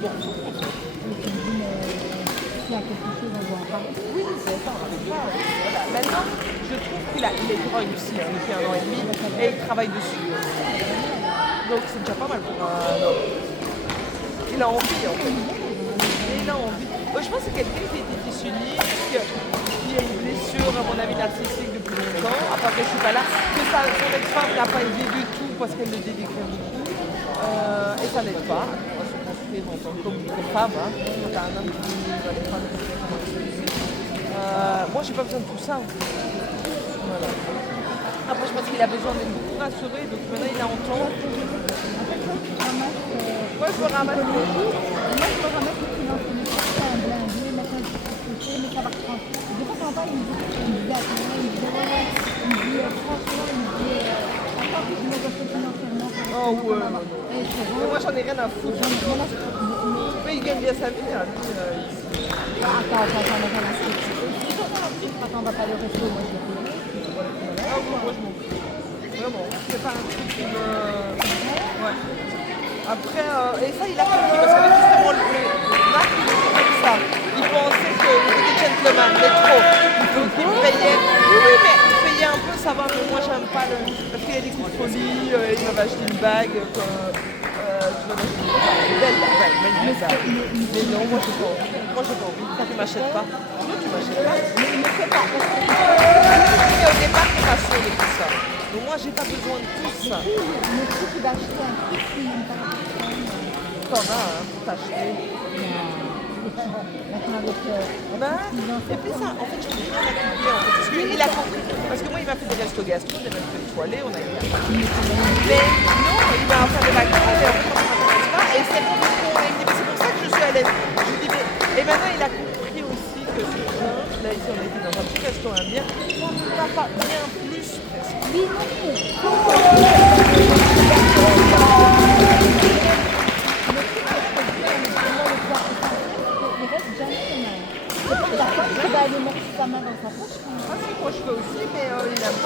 Bon, S'il y a quelque chose, on doit en parler. oui, c'est ça, voilà. Maintenant, je trouve qu'il a réussi depuis 1 an et demi et il travaille dessus. Donc c'est déjà pas mal pour un homme. Il a envie en fait. Et il a envie. Moi, je pense que c'est quelqu'un qui est définitionné, qui a une blessure, à mon avis, narcissique depuis longtemps. Après que je suis pas là, que son ex-femme n'a pas aidé du tout parce qu'elle le dénigrait beaucoup. Et ça n'aide pas. On va se construire en tant qu'homme ou comme femme. Hein. Quand t'as un homme qui dit les femmes, moi, j'ai pas besoin de tout ça. Voilà. Après, je pense qu'il a besoin d'être beaucoup rassuré, donc maintenant il a entend. Moi, je me ramasse tous les jours. Moi, je me ramène tout dans une c'est un blindé, mettre un petit peu de côté, mais ça va reprendre. Des fois, quand il me dit, attends, il me dit, ouais, il me dit, franchement, il me dit, attends que je me refais financièrement. Oh, ouais, non. Et c'est Mais vrai. moi, j'en ai rien à foutre. Mais il gagne bien sa vie. Hein. Attends, on va la suite. Attends, on va pas aller au resto, moi, je vais payer. Ah, moi, je m'en fous. Vraiment. C'est pas un truc qui me. Ouais. Après, et ça, il a compris, parce que justement, Marc, il était comme ça. Il pensait qu'il était gentleman, mais trop. Donc, il me payait. Oui, oui, mais payer un peu, ça va, mais moi, j'aime pas le. Parce qu'il y a des coups de folie, il m'avait acheté une bague. Je m'avais acheté une belle bague, magnifique. Mais non, moi, j'ai pas envie. Moi, j'ai pas envie. Tu m'achètes pas. Non, tu m'achètes pas. Mais il ne fait pas. Au départ, il m'a saoulé tout ça. Donc, moi, j'ai pas besoin de tout ça. Le truc, il va acheter un truc, il n'aime pas. T'en as, hein, pour t'acheter. Maintenant, avec Et puis ça, en fait, je n'ai rien à couper, en fait, parce qu'il a compris. Parce que moi, il m'a fait des restos gastro, j'ai même fait une toilée, on a été à Paris. Mais non, il m'a fait des vacances, et en fait, ça m'intéresse pas. Et c'est pour ça que je suis à l'aise. Je dis, mais... Et maintenant, il a compris aussi que ce chien, là, ici, on était dans un petit resto indien, on ne va pas bien plus, presque. oui, non. Il va aller mettre sa main dans sa poche. Ah si, moi je fais aussi, mais il aime.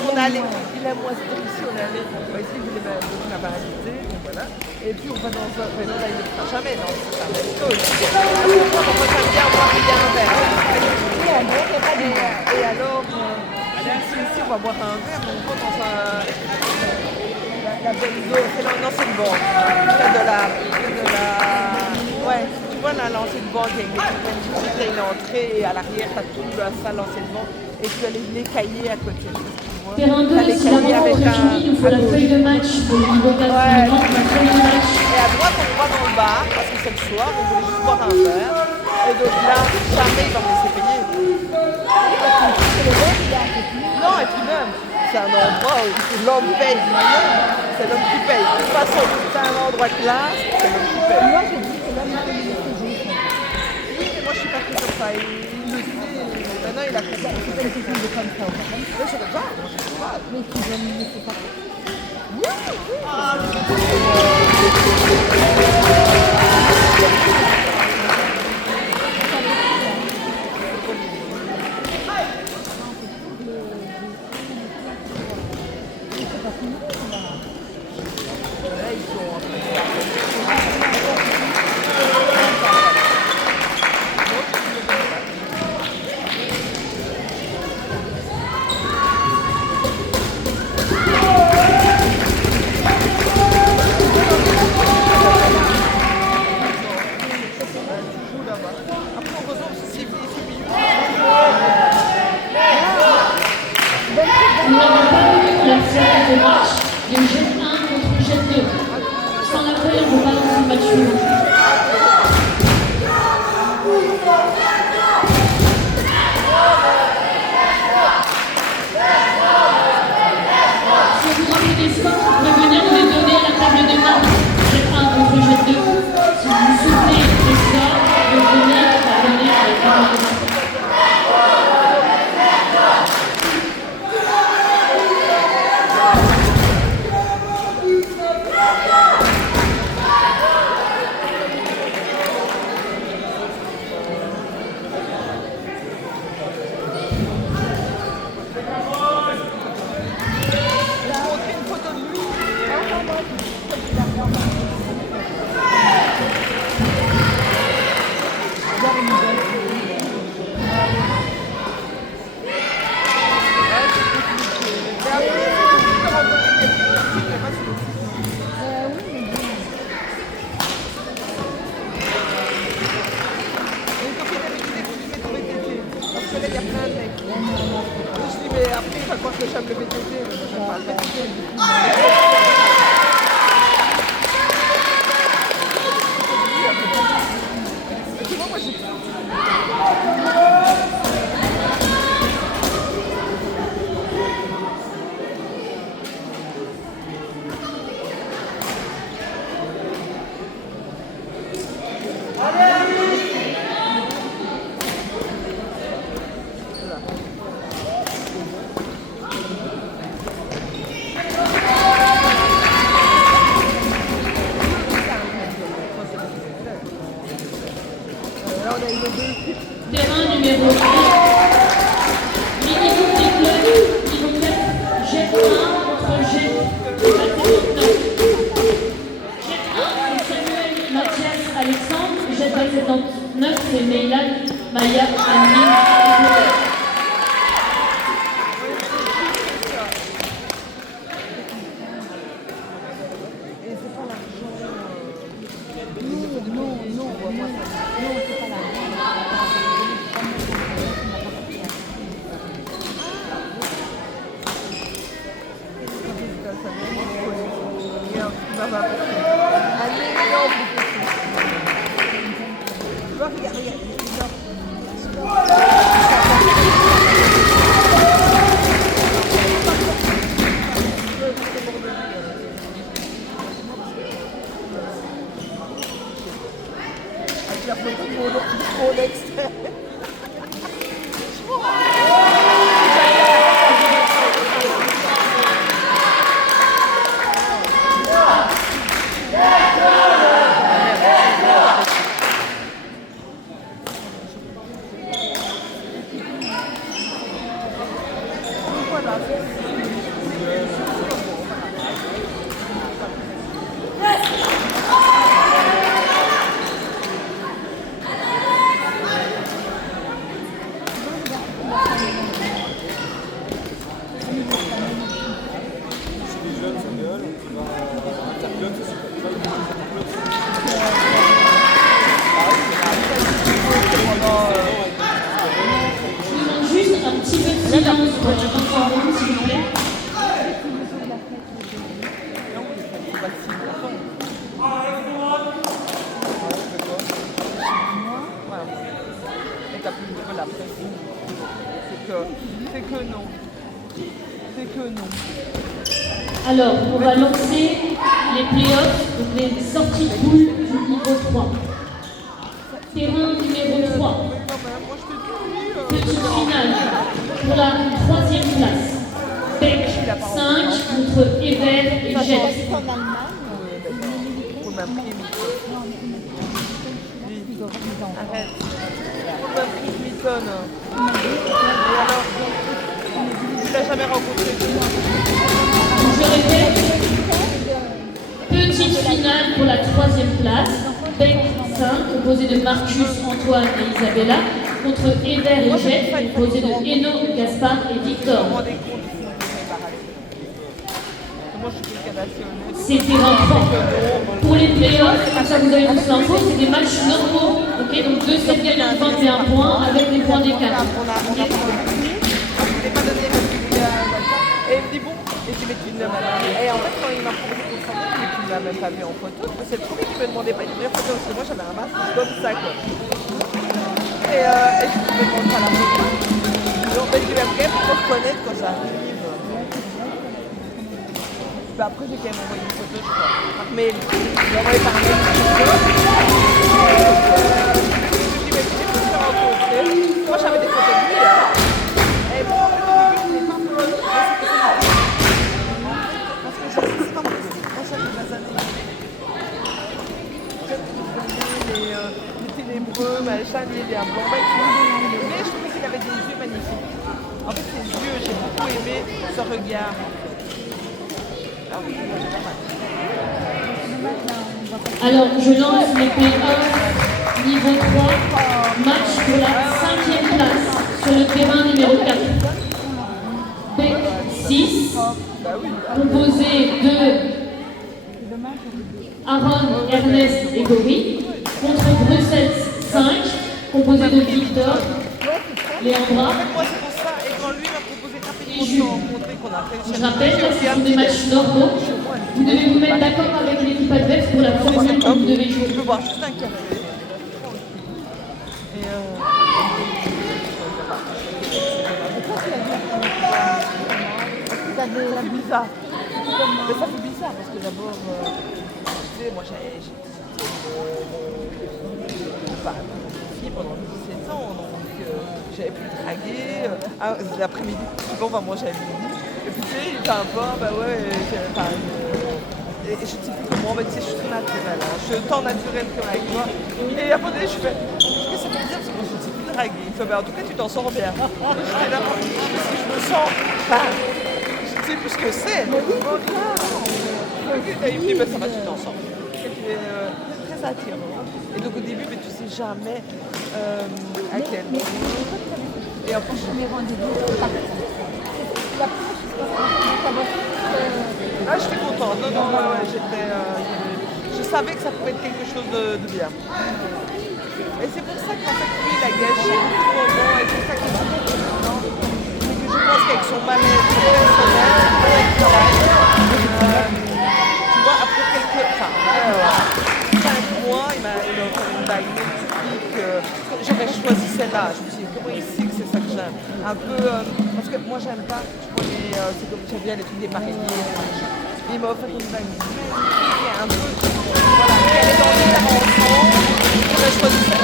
On est allé, il aime moi c'était ici, on est allé, ici il voulait me paralyser, donc voilà. Et puis on va dans un, mais non là il ne le fera jamais, non, c'est un resto. Moi j'aime bien boire, il y a un verre. Et alors, ici on va boire un verre, on va dans la belle zone, c'est une banque. Ouais. Tu vois là, l'ancienne banque avec des une entrée et à l'arrière, tu as toute la salle l'ancienne banque et tu as les cahiers à côté. Terrain 2, si la rencontre est finie, il nous faut la feuille de match pour le niveau Ouais. la feuille de match. Et à droite, on va dans le bar parce que c'est le soir, on voulait juste boire un verre. Et donc là, jamais il va me laisser payer. Non, et puis même, c'est un endroit où l'homme paye. C'est l'homme qui paye. De toute façon, c'est un endroit classe, c'est l'homme qui paye. Moi, je dis que l'homme peut lui laisser jouer. Oui, mais moi je suis pas très comme ça. Il le sait. Maintenant, il a compris. C'est pas une question de comme ça. Mais c'est comme ça, moi je sais pas. Mais tu dois lui laisser ça. Là, ils sont en train Nous n'avons pas eu la feuille de match de jet 1 contre jet 2. Sans la feuille, on ne peut pas lancer le match suivant. Si vous avez des scores, vous pouvez venir nous les donner à la table de marque. Jet 1 contre jet 2. Si vous vous souvenez des scores, vous pouvez venir la donner à la table de marque. fois que j'aime le VTT, mais moi j'aime pas le VTT. Tu vois, moi j'ai... Là, on a une deux. Terrain numéro 3. Mini-groupe des clubs, niveau 4, jet 1 contre jet 29. Jet 1, c'est Samuel Mathias Alexandre. Jet 79, c'est Meylan Maya Amin. Et c'est pas l'argent. Non, c'est pas la La photo pour l'extrait. Juste un petit peu de silence pour les enfants, s'il vous plaît. C'est que non. C'est que non. Alors, on va lancer les playoffs, donc les sorties de poule du niveau 3. Terrain numéro 3. Petite finale pour la 3e place. Bec 5 contre Ever et Jet. C'est en Allemagne. Pour ma prime. Arrête. Pour ma prime Milton. Et alors, tu l'as jamais rencontré. Je répète, petite finale pour la 3e place. Bec 5, composé de Marcus, Antoine et Isabella, contre Ever et Jet, composé de Eno, Gaspard et Victor. Vous vous rendez compte qu'ils sont débarrassés. Moi, je suis quelqu'un d'assez honnête. C'est terrain 3. Pour les playoffs, comme ça vous avez tous l'info, c'est des matchs normaux. Ok, donc 2-7 gagnants, 21 points avec des points d'écart. On a je ne l'ai pas donné parce qu'il voulait et il me dit bon, et tu mets une madame. Et en fait, quand il m'a proposé de s'envoyer, mais tu ne l'as même pas vu en photo, c'est le premier qui me demandait pas une vraie photo parce que moi j'avais un masque comme ça quoi. Et je me demande pas la photo. Donc je vais quand même pour reconnaître quand j'arrive. Bah, après j'ai quand même envoyé une photo, je crois, par mail. J'ai envoyé par mail une photo. Je me dis mais tu peux te rencontrer. Moi j'avais des photos de lui là. Et bon, en fait, au début, je n'ai pas fait. Parce que je sais pas moi, ça fait des années. Les ténébreux, machin, il est un blanc bec. Mais je trouvais qu'il avait des yeux magnifiques. En fait, ses yeux, j'ai beaucoup aimé ce regard. Ah oui, moi j'ai pas mal. Alors, je lance les playoffs niveau 3, match pour la 5e place sur le terrain numéro 4. Bec 6, composé de Aaron, Ernest et Gori, contre Bruxelles 5, composé de Victor, Léandra, Moi c'est pour ça, et quand lui m'a proposé rapidement on a réussi Je rappelle, là, ce sont des matchs normaux. Vous devez vous mettre d'accord avec l'équipe adverse pour la première que vous devez jouer. Je peux boire juste un café. Et Vous avez la c'est bizarre. Mais ça fait bizarre parce que d'abord, tu sais, moi j'ai fille pendant 17 ans, donc j'avais pu le draguer. L'après-midi, bon, on va manger à midi. Et puis tu sais, il était un peu, bah ouais, et je ne sais plus comment, mais tu sais, je suis très naturelle, hein. Je suis autant naturelle que avec toi. Et après, je fais, qu'est-ce que ça veut dire? Parce que je ne sais plus draguer. Il fait, bah, en tout cas, tu t'en sors bien. J'étais là, si je me sens, enfin, je ne sais plus ce que c'est. Et il me dit, bah, ça va, tu t'en sors. C'était très attirant. Et donc au début, mais tu sais jamais à quel moment. Et après, je mes rendez-vous. La première chose que ça va ah, j'étais contente. Non, non, ouais, j'étais. Je savais que ça pouvait être quelque chose de bien. Et c'est pour ça qu'en fait, lui, il a gâché beaucoup de moments. Et c'est ça qui est important. C'est que je pense qu'avec son mal-être personnel, avec le travail, tu vois, après quelques. Enfin, 5 mois, il m'a bagué une technique. J'aurais choisi celle-là. Je me suis dit, comment il sait que c'est ça que j'aime? Un peu. Parce que moi, j'aime pas. C'est comme j'aime bien les trucs des paraîtriers. Il m'a offert une bague magnifique et un peu. Voilà, qui allait dans l'intervention. J'aurais choisi ça.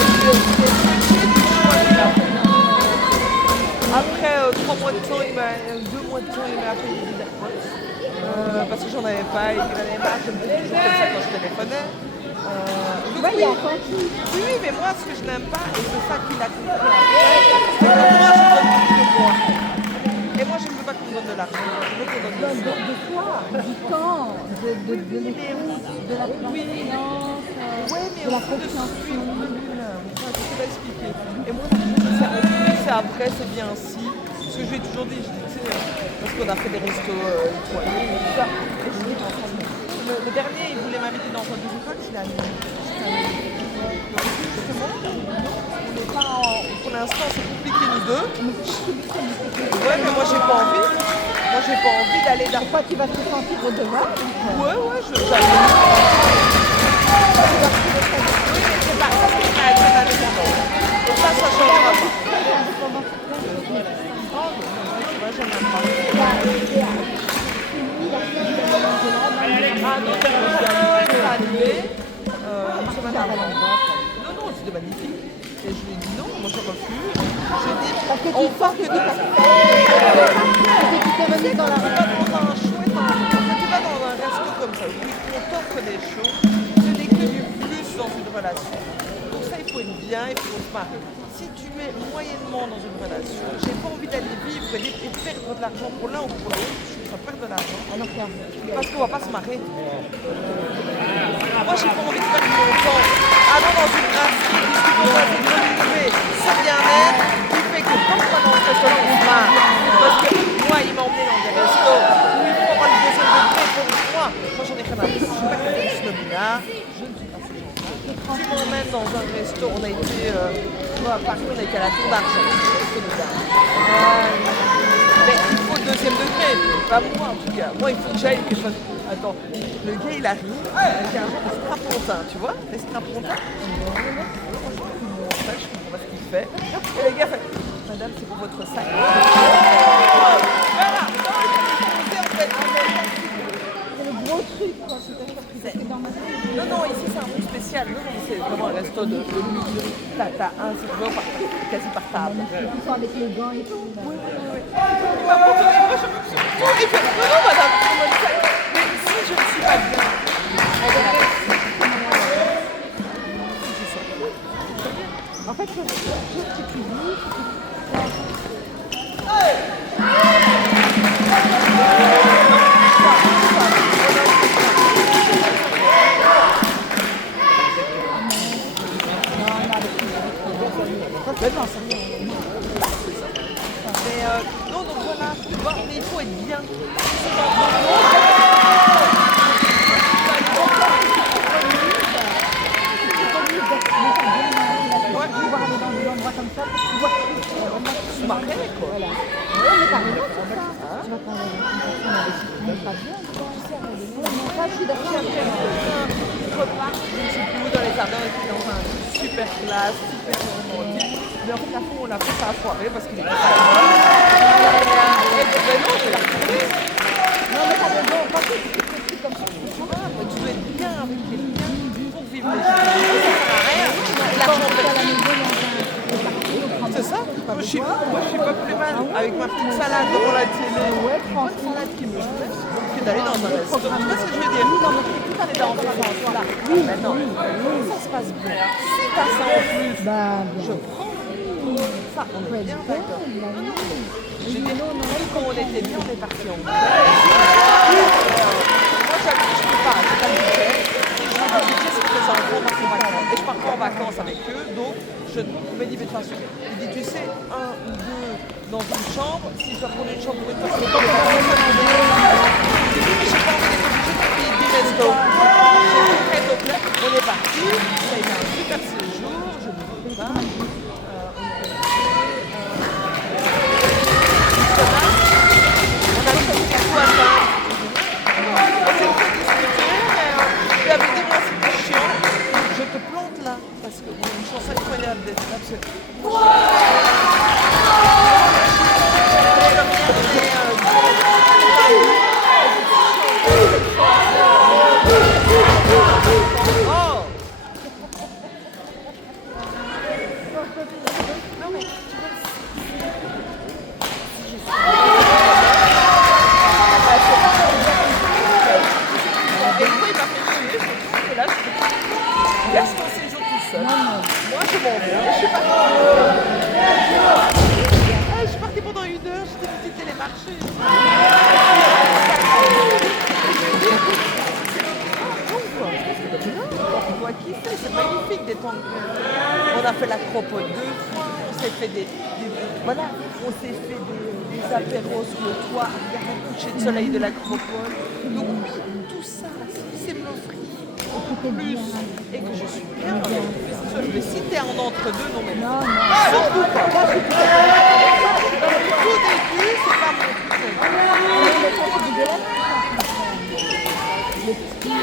Après 3 mois de temps, 2 mois de temps, il m'a appelé des dates. Parce que j'en avais pas, il en avait marre, je me disais toujours comme ça quand je téléphonais. Donc, oui, mais moi, ce que je n'aime pas, et c'est ça qu'il a compris après, c'est que moi, je donne beaucoup de moi. Et moi, je ne veux pas qu'on me donne de l'argent, je veux qu'on donne de soi. de quoi? Du temps, de l'écoute, de la confiance, de la confiance. Je sais pas expliquer. Et moi, c'est après, c'est bien si. Ce que je lui ai toujours dit, je dis, tu sais, parce qu'on a fait des restos étoilés et tout ça. Et je dis, le dernier, il voulait m'inviter dans un deuxième fois, il a mis. Justement, pour l'instant, c'est compliqué nous deux. Ouais, mais moi, j'ai pas envie. Moi, j'ai pas envie d'aller là. Pourquoi tu vas te sentir redevable? Ouais, je vais aller. Oui, mais c'est pas ça, c'est pas très indépendant. Donc ça changera pas. Moi, j'aime pas. Ah non, c'est annulé. Non, c'était magnifique. Et je lui ai dit non, moi je refuse. Je lui ai dit, on part que de la tu t'es remis dans la pas dans un chouette, t'es pas dans un resto comme ça, où on t'offre des choses. Ce n'est que du plus dans une relation. Pour ça, il faut être bien, il faut se marier. Si tu mets moyennement dans une relation, j'ai pas envie d'aller vivre et perdre de l'argent pour l'un ou pour l'autre, je trouve ça perdre de l'argent. Parce qu'on va pas se marrer. Moi, j'ai pas envie de perdre mon temps. Allons dans une brasserie, discutons dans une communauté, ce bien-être qui fait que quand on va dans le resto, on se marre. Parce que moi, il m'a emmené dans des restos où il faut avoir le deuxième degré pour moi. Moi, j'en ai rien à foutre. Je suis pas quelqu'un de snobinard. Je ne suis pas ce genre. Tu m'emmènes dans un resto, on a été, à Paris, on a été à la Tour d'Argent. Mais il faut le deuxième degré, pas moi en tout cas. Moi, il faut que j'aille. Attends, le gars il arrive avec un genre de strapontin, tu vois? Les strapontins. Je comprends pas ce qu'il fait. Et le gars fait, madame, c'est pour votre sac. Voilà! C'est le gros truc, quoi. Non, ici c'est un truc spécial. Non, c'est vraiment un resto de luxe. T'as un serveur quasi par table. Ils sont avec les gants et tout. Oui. Il m'a montré, moi je me suis dit, il fait, non, madame, pour votre sac. Mais si je ne suis pas bien, en fait, chose que tu dis, non, donc voilà, tu vois, mais il faut être bien. pouvoir aller dans des endroits comme ça, tu vois que tu Se marrer, quoi. voilà. Ouais, mais t'as raison sur ça. Tu vas pas jardin était dans un super classe, super romantique. Mais en fait, la fois, on l'a fait, ça a foiré parce qu'il était pas là. Et ben non, je l'ai retrouvé. Non, mais t'as raison. Quand tu es comme ça, Tu vois, tu dois être bien avec quelqu'un pour vivre les choses. Ça sert à rien. L'argent à la perdue. maison dans un parti, on prend C'est ça. Moi, je suis pas plus mal avec ma petite salade devant la télé. Ouais, Une bonne salade qui me stresse que d'aller dans un resto. Tu vois ce que je veux dire? Non, mais c'est tout à fait Dans ce sens-là. Maintenant, ça se passe bien. Si t'as ça en plus, Bah, je prends. Ça, on est bien d'accord. J'ai dit, même quand on était bien, on est parti en week-end. Moi, je peux pas, j'ai pas de budget. Je n'ai pas de budget, c'est que les enfants partent en vacances. Et je pars pas en vacances avec eux, donc je me dis, mais de toute façon, il dit, tu sais, un ou deux dans une chambre, si je dois prendre une chambre pour une personne, je n'ai pas envie d'être obligée de payer 10 restos. J'ai dit, très au plat, on est parti, ça a été un super séjour, je ne peux pas. On a mis beaucoup à faire. On s'est fait discuter, mais il avait dit moi c'était chiant, je te plante là, parce que bon, une chance incroyable d'être là. Parce que... Oh! Non mais tu vois, et une fois, il m'a fait chier, et là, je laisse ton séjour tout seul. Moi, je m'en vais. Je suis partie. Je suis partie pendant 1 heure, j'étais visiter les marchés. On voit kiffer, c'est magnifique d'être en On a fait l'acropole 2 fois, on s'est fait voilà, on s'est fait des apéros sur le toit, à regarder le coucher de soleil de l'acropole. Donc oui, tout ça, c'est m'offrir plus et que je suis bien. Mais si t'es en entre-deux, non mais non. surtout pas. Au début, c'est pas mon truc. Le petit,